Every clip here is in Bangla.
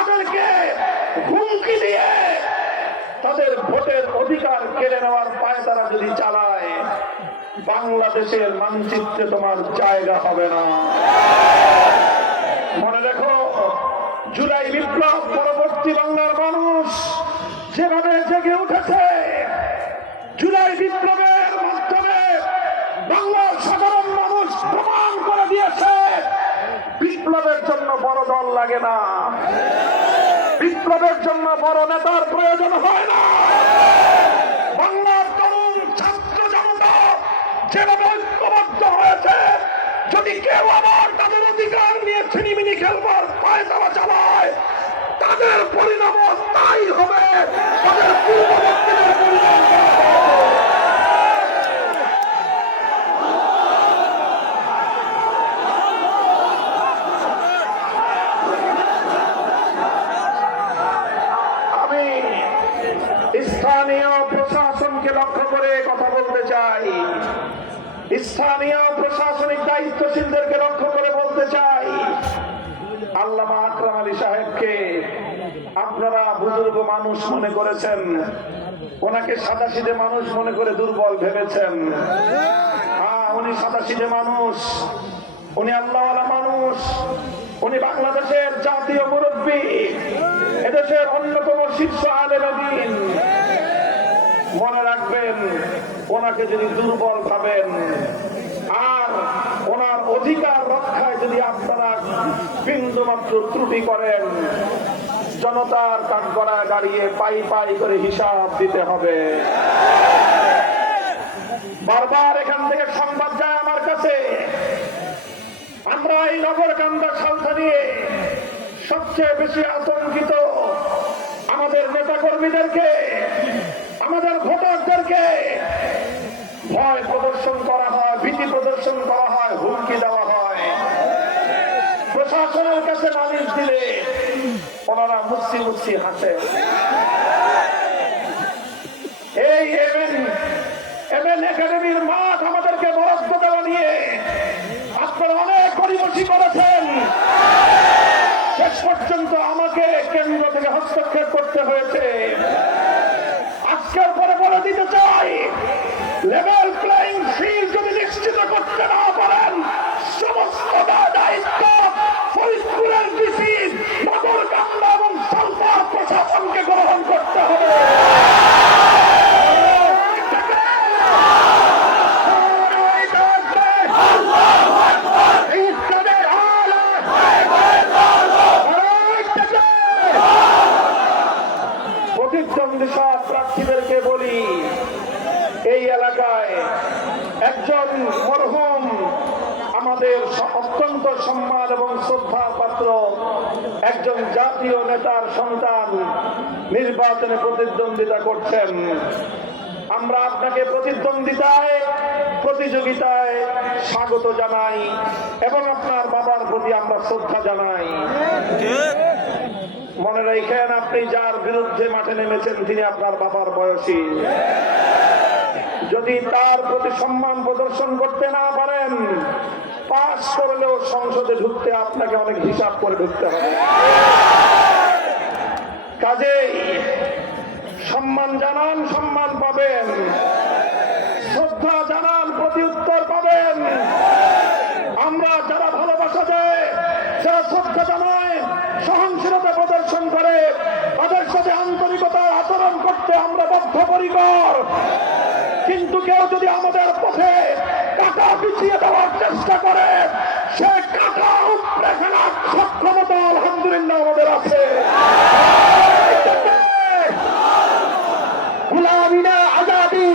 তাদেরকে হুমকি দিয়ে তাদের ভোটের অধিকার কেড়ে নেওয়ার পায়তারা যদি চালায়, বাংলাদেশের মানচিত্রে তোমার জায়গা হবে না। মনে রেখো, জুলাই বিপ্লব পরবর্তী বাংলার মানুষ যেভাবে জেগে উঠেছে, জুলাই বিপ্লবের মাধ্যমে বাংলার সাধারণ মানুষ প্রমাণ করে দিয়েছে বিপ্লবের জন্য বড় দল লাগে না, বিপ্লবের জন্য বড় নেতার প্রয়োজন হয় না। বাংলার তরুণ ছাত্র জনতা যেভাবে ঐক্যবদ্ধ হয়েছে, যদি কেউ আবার তাদের অধিকার নিয়ে ছিনিমিনি খেলবার পায়তারা চালায়, তাদের পরিণাম তাই হবে, তাদের পূর্ববর্তীদের পরিণাম। আমি স্থানীয় প্রশাসনকে লক্ষ্য করে কথা বলতে চাই, স্থানীয় প্রশাসনিক দায়িত্বশীলদেরকে লক্ষ্য করে বলতে চাই, আল্লামা আকরাম আলী সাহেবকে আপনারা বুজুর্গ মানুষ মনে করেছেন, ওনাকে সাদাসিধে মানুষ মনে করে দুর্বল ভেবেছেন। হ্যাঁ, উনি সাদাসিধে মানুষ, উনি আল্লাহওয়ালা মানুষ, উনি বাংলাদেশের জাতীয় মুরব্বী, এদেশের অন্যতম শীর্ষ আলেম দ্বীন। মনে রাখবেন, ওনাকে যদি দুর্বল ভাবেন আর ওনার অধিকার রক্ষায় যদি আপনারা বিন্দুমাত্র ত্রুটি করেন, জনতার কাঠগড়ায় দাঁড়িয়ে পাই পাই করে হিসাব দিতে হবে। বারবার এখান থেকে সংবাদ যায় আমার কাছে, আমরা এই নগরকান্দা সালসা নিয়ে সবচেয়ে বেশি আতঙ্কিত আমাদের নেতাকর্মীদেরকে, আমাদের ভোটারদেরকে ভয় প্রদর্শন করা হয়, ভীতি প্রদর্শন করা হয়, হুমকি দেওয়া হয়। প্রশাসনের কাছে নালিশ দিলে ওনারা মুচকি মুচকি হাসে। এই এমএন একাডেমির মাঠ আমাদেরকে বরাদ্দ দেওয়া নিয়ে আপনারা অনেক গড়িমসি করেছেন, শেষ পর্যন্ত আমাকে কেন্দ্র থেকে হস্তক্ষেপ করতে হয়েছে। আজকের পরে বলে দিতে চাই, লেভেল প্লেইং ফিল্ড যদি নিশ্চিত করতে না পারেন, সমস্ত দায়িত্ব ফরিদপুরের ডিসি, নগরকান্দা এবং সালপার প্রশাসনকে গ্রহণ করতে হবে। প্রতিদ্বন্দ্বী সব প্রার্থীদেরকে বলি, এই এলাকায় একজন মরহুম আমাদের অত্যন্ত সম্মান এবং শ্রদ্ধার পাত্র একজন জাতীয় নেতার সন্তান নির্বাচনে প্রতিদ্বন্দ্বিতা করছেন। আমরা আপনাকে প্রতিযোগিতায় স্বাগত জানাই এবং আপনার বাবার প্রতি আমরা শ্রদ্ধা জানাই। মনে রাখেন, আপনি যার বিরুদ্ধে মাঠে নেমেছেন তিনি আপনার বাবার বয়সী। যদি তার প্রতি সম্মান প্রদর্শন করতে না পারেন, পাস করলেও সংসদে ঢুকতে আপনাকে অনেক হিসাব করে ঢুকতে হবে। কাজেই সম্মান জানান, সম্মান পাবেন, শ্রদ্ধা জানান, প্রতি উত্তর পাবেন। আমরা যারা ভালোবাসা দেয়, যারা শ্রদ্ধা জানায়, সহনশীলতা প্রদর্শন করে, তাদের সাথে আন্তরিকতার আচরণ করতে আমরা বদ্ধপরিকর। কিন্তু কেউ যদি আমাদের পথে কাঁটা পিছিয়ে দেওয়ার চেষ্টা করে, সে কাঁটা উপড়ে ফেলার সক্ষমতা আলহামদুলিল্লাহ আমাদের আছে। গুলামি না আজাদি,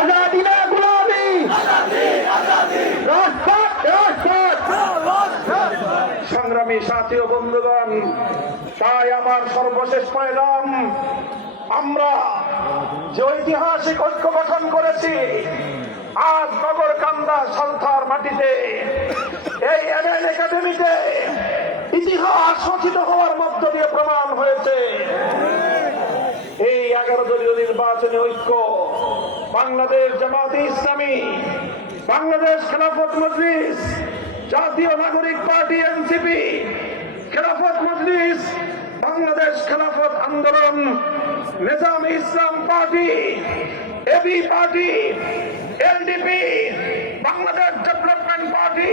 আজাদি না গুলামি, সংগ্রামী সাথী ও বন্ধুগণ, তাই আমার সর্বশেষ পয়গাম, আমরা যে ঐতিহাসিক ঐক্য গঠন করেছি আজ নগরকান্দা সালথার মাটিতে, এই এমএন একাডেমিতে, ইতিহাস রচিত হওয়ার মধ্য দিয়ে প্রমাণ হয়েছে এই 11 দলীয় নির্বাচনী ঐক্য বাংলাদেশ জামাতে ইসলামী, বাংলাদেশ খেলাফত মজলিস, জাতীয় নাগরিক party NCP, Khelafat Nizame Islam party, AB party, LDP, Bangladesh development party,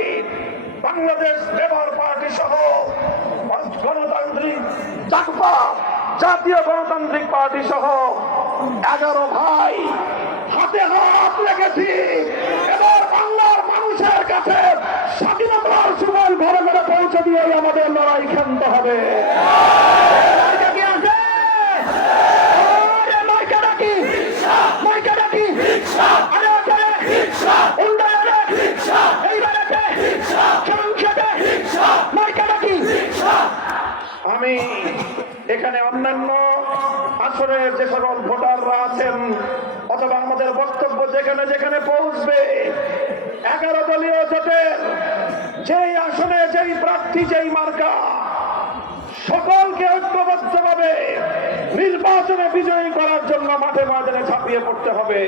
Bangladesh labour party সহ গণতান্ত্রিক জাগপা, জাতীয় গণতান্ত্রিক পার্টি সহ 11 ভাই হাতে হাত রেখেছি। এবার বাংলার মানুষের কাছে স্বাধীনতার সুফল ঘরে ঘরে পৌঁছে দিয়ে আমাদের লড়াই খেলতে হবে। আমি এখানে অন্যান্য আসনের যে সকল ভোটাররা আছেন অথবা আমাদের বক্তব্য যেখানে যেখানে পৌঁছবে, 11 দলীয় জোটের যেই আসনে যেই প্রার্থী যেই মার্কা, সকলকে ঐক্যবদ্ধভাবে নির্বাচনে বিজয়ী করার জন্য মাঠে ময়দানে ঝাঁপিয়ে পড়তে হবে।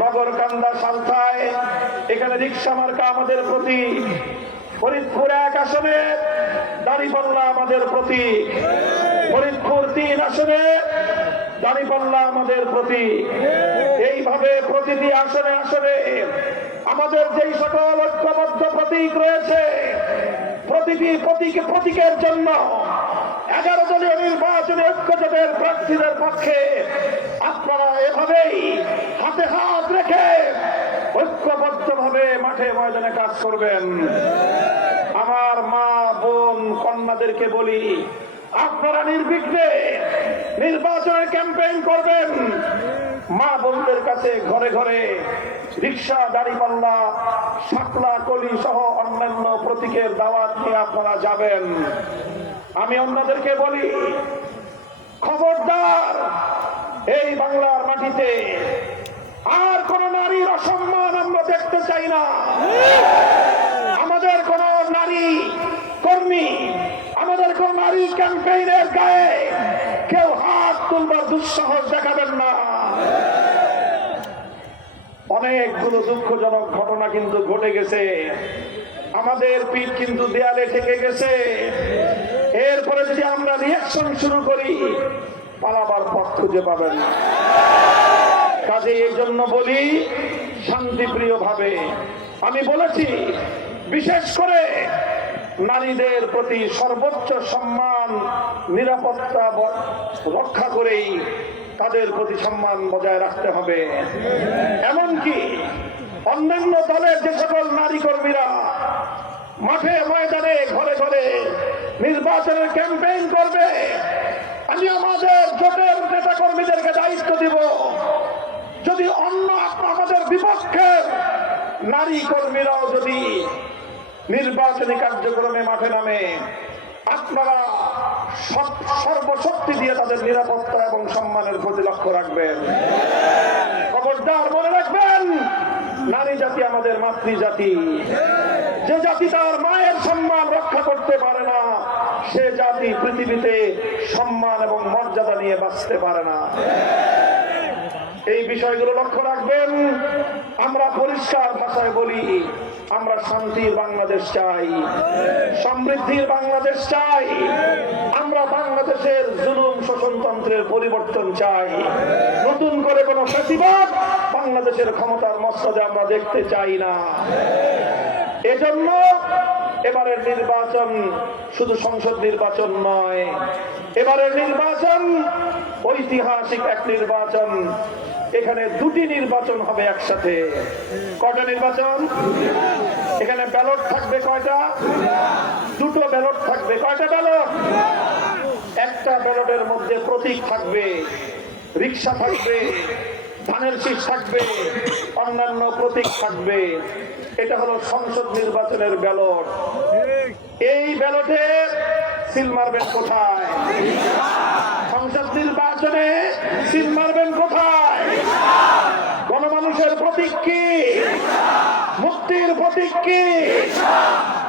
নগরকান্দা, সালথায় এখানে রিক্সা মার্কা আমাদের প্রতীক, ফরিদপুর 1 আসনে দাঁড়িপাল্লা আমাদের প্রতীক, ফরিদপুর 3 আসনে দাঁড়িপাল্লা আমাদের প্রতীক। এইভাবে প্রতিটি আসনে আসনে আমাদের যেই সকল ঐক্যবদ্ধ প্রতীক রয়েছে, প্রতিটি প্রতীকের জন্য 11 দলীয় নির্বাচনে ঐক্যজোটের প্রার্থীদের পক্ষে আপনারা এভাবেই হাতে হাত রেখে ঐক্যবদ্ধভাবে মাঠে ময়দানে কাজ করবেন। আমার মা বোন কন্যাদেরকে বলি, আপনারা নির্বিঘ্নে নির্বাচনের ক্যাম্পেইন করবেন। মা বোনদের কাছে ঘরে ঘরে রিক্সা, দাঁড়িপাল্লা, শাপলা, কলি সহ অন্যান্য প্রতীকের দাওয়াত নিয়ে আপনারা যাবেন। আমি অন্যদেরকে বলি, খবরদার এই বাংলার মাটিতে আর কোন নারীর অসম্মান আমরা দেখতে চাই না। আমাদের কোন নারী কর্মী, আমাদের কোন নারী ক্যাম্পেইনের গায়ে কেউ হাত তুলবার দুঃসাহস দেখাবেন না। অনেকগুলো দুঃখজনক ঘটনা কিন্তু ঘটে গেছে, আমাদের পিঠ কিন্তু দেয়ালে ঠেকে গেছে। এরপরে যদি আমরা রিঅ্যাকশন শুরু করি, পালাবার পথ খুঁজে পাবেন না। কাজে এই জন্য বলি, শান্তিপ্রিয় ভাবে আমি বলেছি, বিশেষ করে নারীদের প্রতি সর্বোচ্চ সম্মান, নিরাপত্তা রক্ষা করেই তাদের প্রতি সম্মান বজায় রাখতে হবে। এমনকি অন্যান্য দলের যে সকল নারী কর্মীরা মাঠে ময়দানে ঘরে ঘরে নির্বাচনের ক্যাম্পেইন করবে, আমি আমাদের জোটের নেতা কর্মীদেরকে দায়িত্ব দিব, যদি অন্য আমাদের বিপক্ষে নারী কর্মীরাও যদি নির্বাচনী কার্যক্রমে মাঠে নামে, আপনারা সর্বশক্তি দিয়ে তাদের নিরাপত্তা এবং সম্মানের প্রতি লক্ষ্য রাখবেন। খবরদার মনে রাখবেন, নারী জাতি আমাদের মাতৃজাতি। যে জাতি তার মায়ের সম্মান রক্ষা করতে পারে না, সে জাতি পৃথিবীতে সম্মান এবং মর্যাদা নিয়ে বাঁচতে পারে না। এই বিষয়গুলো লক্ষ্য রাখবেন। আমরা পরিষ্কার ভাষায় বলি, আমরা শান্তির বাংলাদেশ চাই, সমৃদ্ধির বাংলাদেশ চাই। আমরা বাংলাদেশের জুলুম শোষণতন্ত্রের পরিবর্তন চাই। নতুন করে কোন ফ্যাসিবাদ বাংলাদেশের ক্ষমতার মসনদে আমরা দেখতে চাই না। এজন্য এবারের নির্বাচন শুধু সংসদ নির্বাচন নয়, এবারের নির্বাচন ঐতিহাসিক এক নির্বাচন। এখানে 2টি নির্বাচন হবে একসাথে। কয়টা নির্বাচন? এখানে ব্যালট থাকবে কয়টা? 2টো ব্যালট থাকবে। কয়টা ব্যালট? একটা ব্যালটের মধ্যে প্রতীক থাকবে, রিক্সা থাকবে, ধানের শীষ থাকবে, অন্যান্য প্রতীক থাকবে। এটা হলো সংসদ নির্বাচনের ব্যালট। এই ব্যালটের সিল মারবেন কোথায়? সংসদ নির্বাচনে সিল মারবেন কোথায়? গণমানুষের প্রতীক কি? মুক্তির প্রতীক কি?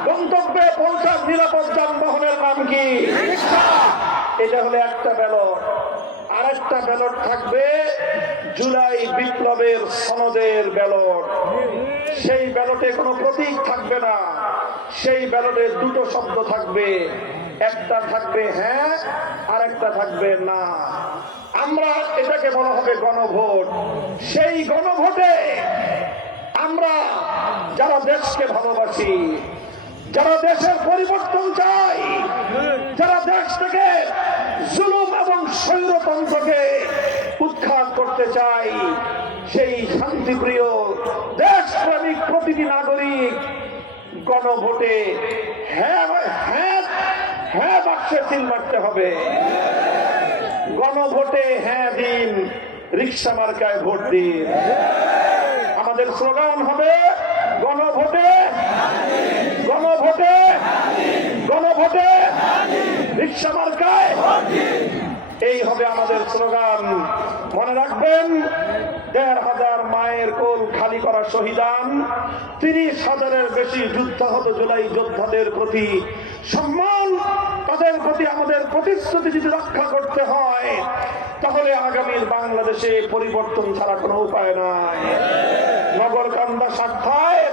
গন্তব্যে পৌঁছার নিরাপদ যানবাহনের নাম কি? এটা হলো একটা ব্যালট। আরেকটা ব্যালট থাকবে জুলাই বিপ্লবের সনদের ব্যালট। সেই ব্যালটে কোনো প্রতীক থাকবে না, সেই ব্যালটে 2টো শব্দ থাকবে, একটা থাকবে হ্যাঁ আর একটা থাকবে না। আমরা এটাকে বলা হবে গণভোট। সেই গণভোটে আমরা যারা দেশকে ভালোবাসি, যারা দেশের পরিবর্তন চাই, যারা দেশ থেকে জুলুম এবং স্বৈরতন্ত্রকে উৎখাত করতে চাই, সেই শান্তিপ্রিয় দেশপ্রেমিক প্রতিটি নাগরিক গণভোটে হ্যাঁ হ্যাঁ হ্যাঁ বাক্সে সিল মারতে হবে। গণভোটে হ্যাঁ দিন, রিক্সা মার্কায় ভোট দিন। আমাদের স্লোগান হবে গণভোটে গণভোটে গণভোটে রিক্সা মার্কায়। এই হবে আমাদের স্লোগান। মনে রাখবেন, ১,৫০০ মায়ের কোল খালি করা শহীদান, ৩০,০০০-এর বেশি যুদ্ধাহত জুলাই যোদ্ধাদের প্রতি সম্মান, তাদের প্রতি আমাদের প্রতিশ্রুতি যদি রক্ষা করতে হয়, তাহলে আগামীর বাংলাদেশে পরিবর্তন ছাড়া কোনো উপায় নাই। নগরকান্দা সাক্ষায়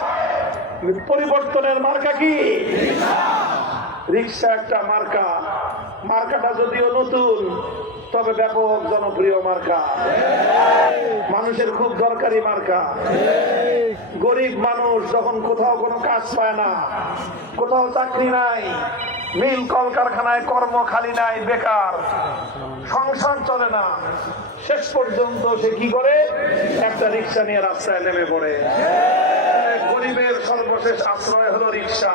পরিবর্তনের মার্কা কি? রিক্সা একটা মার্কা। মার্কাটা যদিও নতুন, তবে ব্যাপক জনপ্রিয় মার্কা, মানুষের খুব দরকারি মার্কা। গরিব মানুষ যখন কোথাও কোনো কাজ পায় না, কোথাও চাকরি নাই, মিল কলকারখানায় কর্ম খালি নাই, বেকার, সংসার চলে না, শেষ পর্যন্ত সে কি করে? একটা রিক্সা নিয়ে রাস্তায় নেমে পড়ে। গরিবের সর্বশেষ আশ্রয় হলো রিক্সা।